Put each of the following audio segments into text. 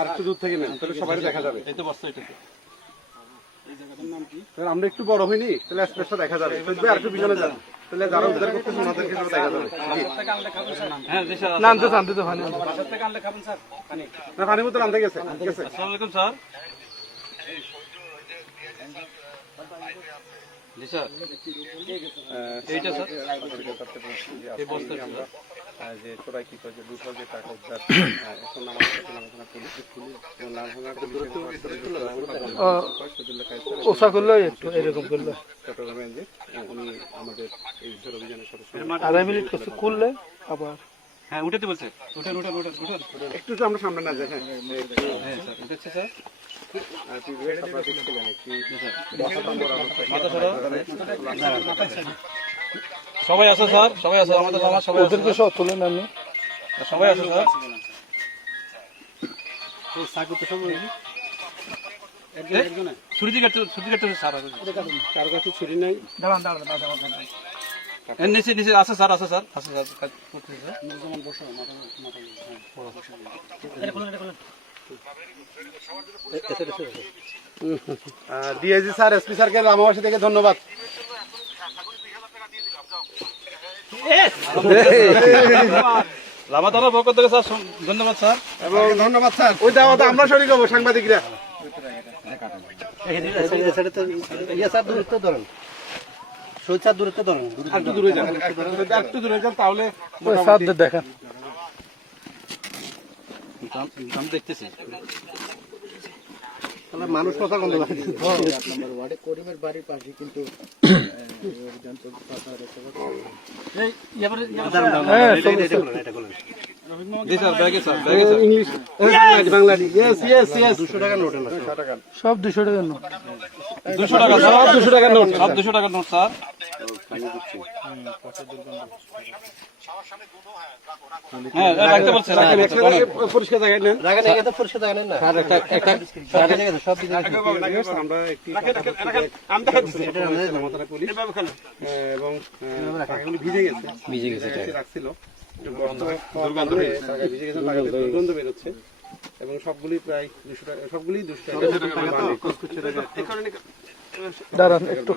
আরেকটু দূর থেকে নেন, তাহলে সবাই দেখা যাবে। আমরা একটু বড় হইনি, তাহলে স্পেসটা দেখা যাবে। আর একটু পিছনে যান, তাহলে যারা উদ্ধার করতেছে ওনাদেরকে সব দেখা যাবে। না, পানি বোতল আনতে গেছে। আসসালামু আলাইকুম স্যার। জি স্যার, এইটা স্যার এই বস্তা আমরা যে চোরাই কি করে দুটো যে টাকা উদ্ধার এখন ওসা করলে একটু এরকম করলে চট্টগ্রামে যে উনি আমাদের এই উদ্ধার অভিযানের সদস্য। 2.5 মিনিট কিছু করলে আবার হ্যাঁ উঠাতে বলছে। উঠেন উঠেন উঠেন উঠেন। একটু তো আমরা সামনে না যাই। হ্যাঁ হ্যাঁ স্যার উঠেছে স্যার। সবাই আছে স্যার, সবাই আছে আমাদের মামা, সবাই আছে ওদেরকে সব তুলে নেন। সবাই আছে স্যার। ছুরি কাটতে স্যার। কার কাছে ছুরি নাই? দাঁড়ান দাঁড়ান দাঁড়ান এর নিচে নিচে আছে স্যার, আছে স্যার, আছে স্যার। ডিআইজি স্যার, এসপি স্যারকে রামাবাসী থেকে ধন্যবাদ। রামা থানার পক্ষ থেকে স্যার ধন্যবাদ স্যার। এবং ধন্যবাদ স্যার। ওই দাওয়াতে আমরা শরীর হবো সাংবাদিকরা। একটু দূরে যান, একটু দূরে যান, তাহলে দেখেন আমি দেখতেছি। মানুষ কথা বলতে পারে। করিমের বাড়ির পাশে কিন্তু জি স্যার, ব্যাগে স্যার, ব্যাগে sir. English Bangladesh. Yes yes yes. 200 টাকার নোট। সব 200 টাকার নোট। 200 টাকা স্যার, 200 টাকার নোট। সব 200 টাকার নোট স্যার। হ্যাঁ রাখতে বলছে, পরিষ্কার জায়গায় নেন। জায়গা তো পরিষ্কার জায়গা নেন না সব দিকে আমরা একটি এবং ভিজে গেছে রাখছিল, দুর্গন্ধ বেরোচ্ছে এবং সবগুলি প্রায় 200 টাকা, সবগুলি 200 টাকা। দাঁড়ান একটু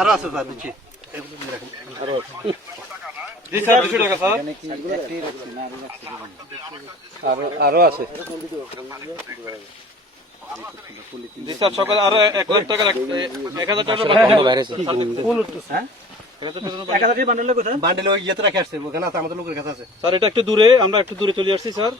আরো আছে স্যার দিচ্ছি জি স্যার 200 টাকা স্যার। আরো আছে জি স্যার, সকালে আরো 1 লাখ টাকা 1000 টাকা বান্ডেল ওই ইয়েতে রাখে আসছে ওখানে আছে আমাদের লোকের কাছে আছে স্যার। এটা একটু দূরে, আমরা একটু দূরে চলে আসছি স্যার।